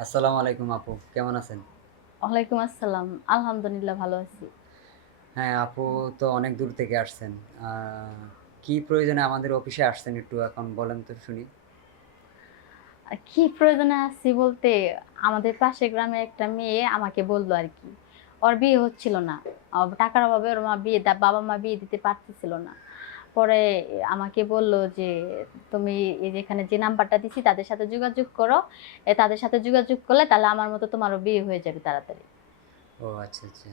আসসালামু আলাইকুম আপু, কেমন আছেন? ওয়ালাইকুম আসসালাম। আলহামদুলিল্লাহ ভালো আছি। হ্যাঁ, আপু তো অনেক দূর থেকে আসছেন। আ কি প্রয়োজনে আমাদের অফিসে আসছেন একটু এখন বলেন তো শুনি? কি প্রয়োজনে আছি বলতে আমাদের পাশের গ্রামের একটা মেয়ে আমাকে বলল আরকি। ওর বিয়ে হচ্ছিল না। টাকার অভাবে ওর মা বিয়ে বাবা-মা বিয়ে দিতে পারতেছিল না। পরে আমাকে বলল যে, "তুমি এই যে এখানে যে নাম্বারটা দিছি তাদের সাথে যোগাযোগ করো। তাদের সাথে যোগাযোগ করলে তাহলে আমার মতো তোমারও বিয়ে হয়ে যাবে তাড়াতাড়ি।" ও আচ্ছা, আচ্ছা।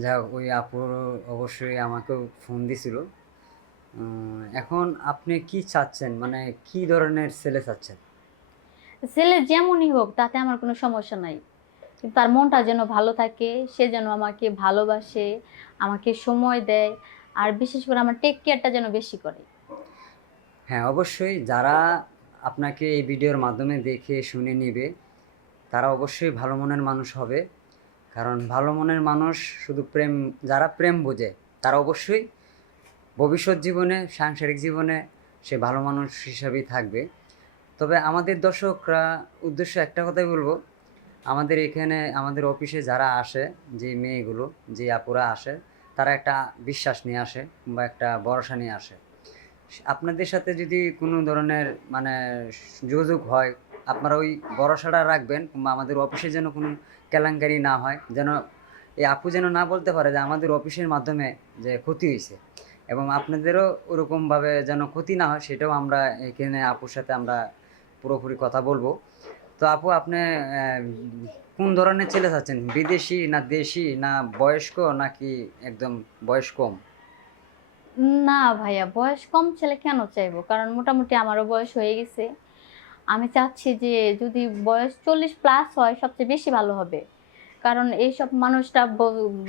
যাক ওই আপুর অবশ্যই আমাকেও ফোন দিছিল। এখন আপনি কি চাচ্ছেন? মানে কি ধরনের ছেলে চাচ্ছেন? ছেলে যেমনই হোক তাতে আমার কোনো সমস্যা নাই। কিন্তু তার মনটা যেন ভালো থাকে, সে যেন আমাকে ভালোবাসে, আমাকে সময় দেয়। আর বিশেষ করে আমার টেক কেয়ারটা যেন বেশি করে। হ্যাঁ, অবশ্যই যারা আপনাকে এই ভিডিওর মাধ্যমে দেখে শুনে নিবে, তারা অবশ্যই ভালো মনের মানুষ হবে। কারণ ভালো মনের মানুষ শুধু যারা প্রেম বোঝে, তারা অবশ্যই ভবিষ্যৎ জীবনে, সাংসারিক জীবনে সে ভালো মানুষ হিসাবেই থাকবে। তবে আমাদের দর্শকরা উদ্দেশ্যে একটা কথাই বলবো, আমাদের এখানে আমাদের অফিসে যারা আসে, যে মেয়েগুলো, যে আপুরা আসে, তারা একটা বিশ্বাস নিয়ে আসে কিংবা একটা ভরসা নিয়ে আসে। আপনাদের সাথে যদি কোনো ধরনের মানে যোগাযোগ হয়, আপনারা ওই ভরসাটা রাখবেন কিংবা আমাদের অফিসে যেন কোনো কেলেঙ্কারি না হয়, যেন এই আপু যেন না বলতে পারে যে আমাদের অফিসের মাধ্যমে যে ক্ষতি হয়েছে, এবং আপনাদেরও ওরকমভাবে যেন ক্ষতি না হয় সেটাও আমরা এখানে আপুর সাথে আমরা পুরোপুরি কথা বলবো। তো আপু আপনি কোন ধরনের ছেলে চাচ্ছেন? বিদেশি না দেশি না বয়স্ক নাকি একদম বয়স কম? না ভাইয়া, বয়স কম ছেলে কেন চাইবো? কারণ মোটামুটি আমারও বয়স হয়ে গেছে। আমি চাচ্ছি যে যদি বয়স ৪০ প্লাস হয় সবচেয়ে বেশি ভালো হবে। কারণ এইসব মানুষটা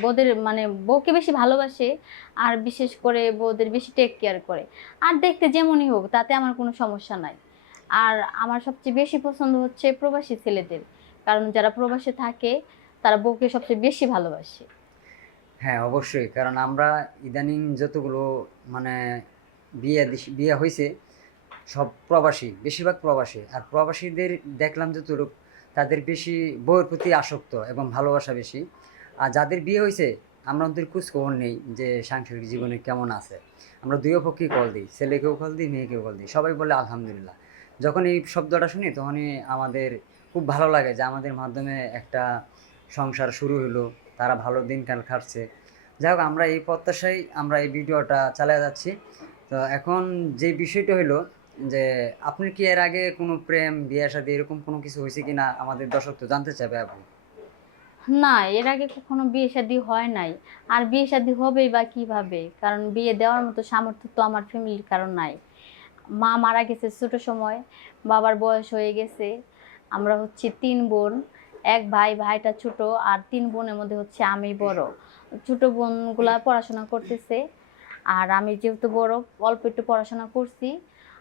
বউদের মানে বউকে বেশি ভালোবাসে। আর বিশেষ করে বউদের বেশি টেক কেয়ার করে। আর দেখতে যেমনই হোক তাতে আমার কোনো সমস্যা নাই। আর আমার সবচেয়ে বেশি পছন্দ হচ্ছে প্রবাসী ছেলেদের। কারণ যারা প্রবাসে থাকে তারা বউকে সবচেয়ে বেশি ভালোবাসে। হ্যাঁ, অবশ্যই। কারণ আমরা ইদানিং যতগুলো মানে বিয়ে হইছে সব প্রবাসী, বেশিরভাগ প্রবাসী। আর প্রবাসীদের দেখলাম যতটুক তাদের বেশি বউয়ের প্রতি আসক্ত এবং ভালোবাসা বেশি। আর যাদের বিয়ে হইছে আমরা ওদের খোঁজখবর নেই যে সাংসারিক জীবনে কেমন আছে। আমরা ২ পক্ষেই কল দিই। ছেলেকেও কল দিই, মেয়েকেও কল দিই। সবাই বলে আলহামদুলিল্লাহ। যখন এই শব্দটা শুনি তখনই আমাদের খুব ভালো লাগে যে আমাদের মাধ্যমে একটা সংসার শুরু হলো। তারা ভালো দিনকাল কাটছে। যাই হোক আমরা এই প্রত্যাশায় আমরা এই ভিডিওটা চালায়া যাচ্ছি। তো এখন যে বিষয়টা হইলো যে আপনি কি এর আগে কোনো প্রেম, বিয়ে-শাদী এরকম কোনো কিছু হইছে কিনা আমাদের দর্শক তো জানতে চাইবে আপু। না, এর আগে কখনো বিয়ে-শাদী হয় নাই। আর বিয়ে-শাদী হবেই বা কিভাবে? কারণ বিয়ে দেওয়ার মতো সামর্থ্য তো আমার ফ্যামিলির কারো নাই। মা মারা গেছে ছোট সময়, বাবার বয়স হয়ে গেছে। আমরা হচ্ছি ৩ বোন। ১ ভাই, ভাইটা ছোট আর ৩ বোনের মধ্যে হচ্ছে আমি বড়। ছোট বোনগুলা পড়াশোনা করতেছে। আর আমি যেহেতু বড়, অল্প একটু পড়াশোনা করছি।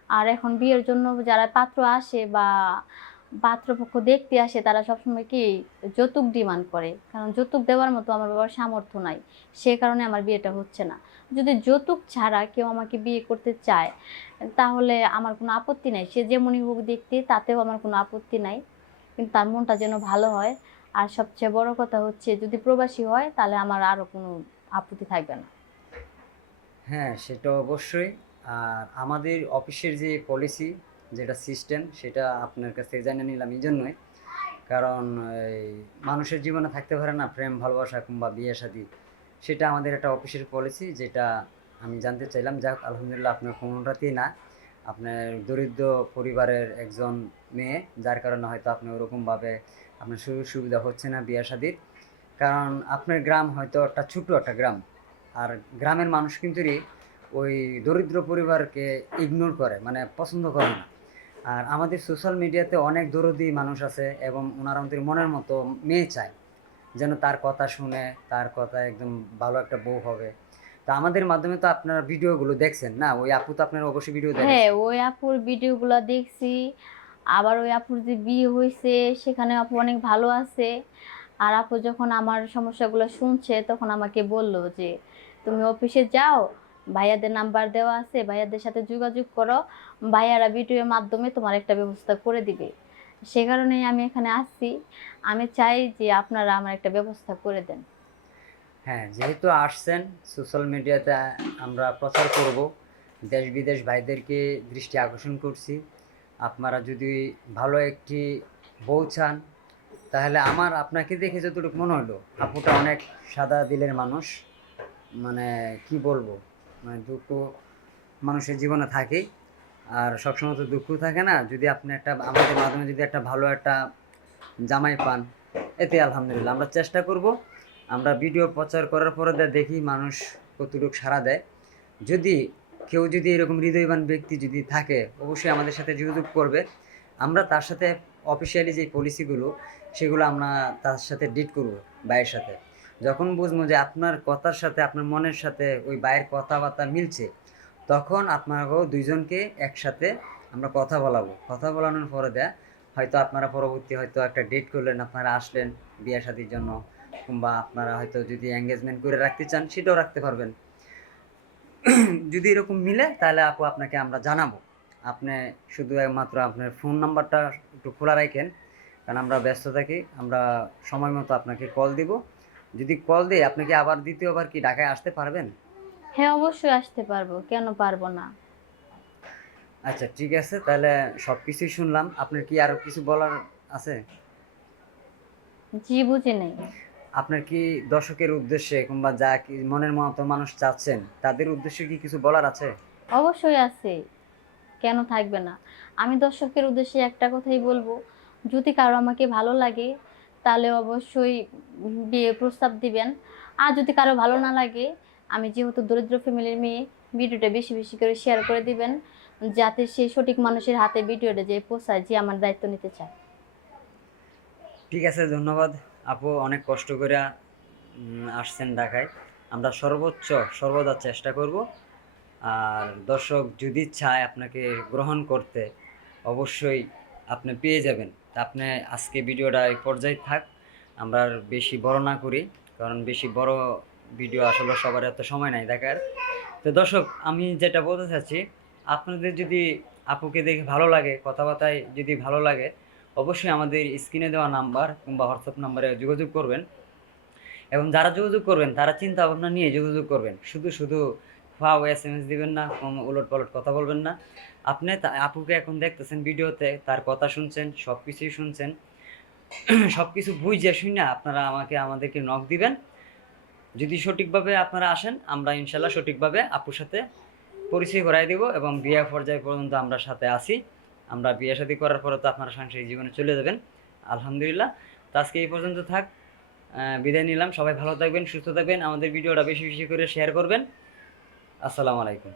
আর এখন বিয়ের জন্য যারা পাত্র আসে বা পাত্রপক্ষ দেখতে আসে তারা সবসময় কি যৌতুক ডিমান্ড করে। কারণ যৌতুক দেওয়ার মতো আমার বাবার সামর্থ্য নাই। সে কারণে আমার বিয়েটা হচ্ছে না। যদি যৌতুক ছাড়া কেউ আমাকে বিয়ে করতে চায়, তাহলে আমার কোনো আপত্তি নাই। সে যেমনই হোক দেখতে তাতেও আমার কোনো আপত্তি নাই। কিন্তু তার মনটা যেন ভালো হয়। আর সবচেয়ে বড় কথা হচ্ছে যদি প্রবাসী হয় তাহলে আমার আরো কোনো আপত্তি থাকবে না। হ্যাঁ, সেটা অবশ্যই। আর আমাদের অফিসের যে পলিসি, যেটা সিস্টেম সেটা আপনার কাছ থেকে জেনে নিলাম এইজন্যই। কারণ এই মানুষের জীবনে থাকতে পারে না প্রেম, ভালোবাসা কিংবা বিয়ে-শাদী। সেটা আমাদের একটা অফিসের পলিসি, যেটা আমি জানতে চাইলাম। যাক আলহামদুলিল্লাহ আপনার কোনোটাতেই না। আপনার দরিদ্র পরিবারের একজন মেয়ে, যার কারণে হয়তো আপনি ওরকমভাবে আপনার সুযোগ সুবিধা হচ্ছে না বিয়ে-শাদীর। কারণ আপনার গ্রাম হয়তো একটা ছোট্ট একটা গ্রাম। আর গ্রামের মানুষ কিন্তু ওই দরিদ্র পরিবারকে ইগনোর করে, মানে পছন্দ করে না। আর আমাদের সোশ্যাল মিডিয়াতে অনেক দরদি মানুষ আছে এবং ওনারা ওদের মনের মতো মেয়ে চায়, যেন তার কথা শুনে তার কথা একদম ভালো একটা বউ হবে। তা আমাদের মাধ্যমে তো আপনারা ভিডিওগুলো দেখছেন না? ওই আপু তো আপনার অবশ্যই ভিডিও হ্যাঁ, দেখাইছে। ওই আপুর ভিডিওগুলা দেখছি। আবার ওই আপুর যে বিয়ে হইছে সেখানে আপু অনেক ভালো আছে। আর আপু যখন আমার সমস্যাগুলো শুনছে তখন আমাকে বলল যে, "তুমি অফিসে যাও, ভাইয়াদের নাম্বার দেওয়া আছে, ভাইয়াদের সাথে যোগাযোগ করো। ভাইয়ারা ভিডিওর মাধ্যমে তোমার একটা ব্যবস্থা করে দিবে।" সে কারণেই আমি এখানে আসছি। আমি চাই যে আপনারা আমার একটা ব্যবস্থা করে দেন। হ্যাঁ, যেহেতু আসছেন, সোশ্যাল মিডিয়াতে আমরা প্রচার করব, দেশ বিদেশ ভাইদেরকে দৃষ্টি আকর্ষণ করছি। আপনারা যদি ভালো একটি বউ চান, তাহলে আমার আপনাকে দেখে যতটুকু মনে হলো, আপুটা অনেক সাদা দিলের মানুষ। মানে কি বলবো, মানে দুঃখ মানুষের জীবনে থাকে, আর সবসময় তো দুঃখ থাকে না। যদি আপনি একটা আমাদের মাধ্যমে যদি একটা ভালো একটা জামাই পান, এতে আলহামদুলিল্লাহ। আমরা চেষ্টা করব, আমরা ভিডিও প্রচার করার পরে দেখি মানুষ কতটুকু সাড়া দেয়। যদি কেউ যদি এরকম হৃদয়বান ব্যক্তি যদি থাকে, অবশ্যই আমাদের সাথে যোগাযোগ করবে। আমরা তার সাথে অফিসিয়ালি যে পলিসিগুলো, সেগুলো আমরা তার সাথে ডিট করব, ভাইয়ের সাথে। যখন বুঝবো যে আপনার কথার সাথে আপনার মনের সাথে ওই ভাইয়ের কথাবার্তা মিলছে, তখন আপনারাও দুইজনকে একসাথে আমরা কথা বলাবো। কথা বলানোর পরে হয়তো আপনারা পরবর্তী হয়তো একটা ডেট করলেন, আপনারা আসলেন বিয়ে শাদির জন্য, কিংবা আপনারা হয়তো যদি এঙ্গেজমেন্ট করে রাখতে চান সেটাও রাখতে পারবেন। যদি এরকম মিলে তাহলে আপু আপনাকে আমরা জানাবো। আপনি শুধু একমাত্র আপনার ফোন নাম্বারটা একটু খোলা রাখেন, কারণ আমরা ব্যস্ত থাকি। আমরা সময় মতো আপনাকে কল দিব। যদি কল দিই, আপনি কি আবার দ্বিতীয়বার কি ঢাকায় আসতে পারবেন? হ্যাঁ, অবশ্যই আসতে পারবো, কেন পারবো না। আচ্ছা, ঠিক আছে, তাহলে সব কিছুই শুনলাম। আপনার কি আরও কিছু বলার আছে? জি, বুঝি নাই। আপনার কি দর্শকের উদ্দেশ্যে কিংবা যা কি মনের মতো মানুষ চাচ্ছেন, তাদের উদ্দেশ্যে কি কিছু বলার আছে? অবশ্যই আছে, কেন থাকবে না। আমি দর্শকের উদ্দেশ্যে একটা কথাই বলবো, যদি কারো আমাকে ভালো লাগে তাহলে অবশ্যই বিয়ে প্রস্তাব দিবেন। আর যদি কারো ভালো না লাগে, আমি যেহেতু দরিদ্র ফ্যামিলির মেয়ে, ভিডিওটা বেশি বেশি করে শেয়ার করে দিবেন, যাতে সেই সঠিক মানুষের হাতে ভিডিওটা যে পৌঁছায়, যে আমার দায়িত্ব নিতে চায়। ঠিক আছে, ধন্যবাদ আপু। অনেক কষ্ট করে আসছেন ঢাকায়। আমরা সর্বোচ্চ সর্বদা চেষ্টা করব। আর দর্শক যদি চায় আপনাকে গ্রহণ করতে, অবশ্যই আপনি পেয়ে যাবেন। তা আপনি আজকে ভিডিওটা এই পর্যায়ে থাক, আমরা আর বেশি বড় না করি, কারণ বেশি বড় ভিডিও আসলে সবার এত সময় নাই দেখার। তো দর্শক, আমি যেটা বলতে চাচ্ছি, আপনাদের যদি আপুকে দেখে ভালো লাগে, কথাবার্তায় যদি ভালো লাগে, অবশ্যই আমাদের স্ক্রিনে দেওয়া নাম্বার কিংবা হোয়াটসঅ্যাপ নাম্বারে যোগাযোগ করবেন। এবং যারা যোগাযোগ করবেন তারা চিন্তা ভাবনা নিয়ে যোগাযোগ করবেন, শুধু শুধু ফাও SMS দিবেন না, উলট পালট কথা বলবেন না। আপনি আপুকে এখন দেখতেছেন ভিডিওতে, তার কথা শুনছেন, সব কিছুই শুনছেন। সব কিছু বুঝে শুনে আপনারা আমাদেরকে নক দিবেন। যদি সঠিকভাবে আপনারা আসেন, আমরা ইনশাল্লাহ সঠিকভাবে আপুর সাথে পরিচয় করাই দিব, এবং বিয়ে পর্যায় পর্যন্ত আমরা সাথে আসি। আমরা বিয়ে শাদী করার পরে তো আপনারা সাংসারিক জীবনে চলে যাবেন আলহামদুলিল্লাহ। তো আজকে এই পর্যন্ত থাক, বিদায় নিলাম। সবাই ভালো থাকবেন, সুস্থ থাকবেন, আমাদের ভিডিওটা বেশি বেশি করে শেয়ার করবেন। আসসালামু আলাইকুম।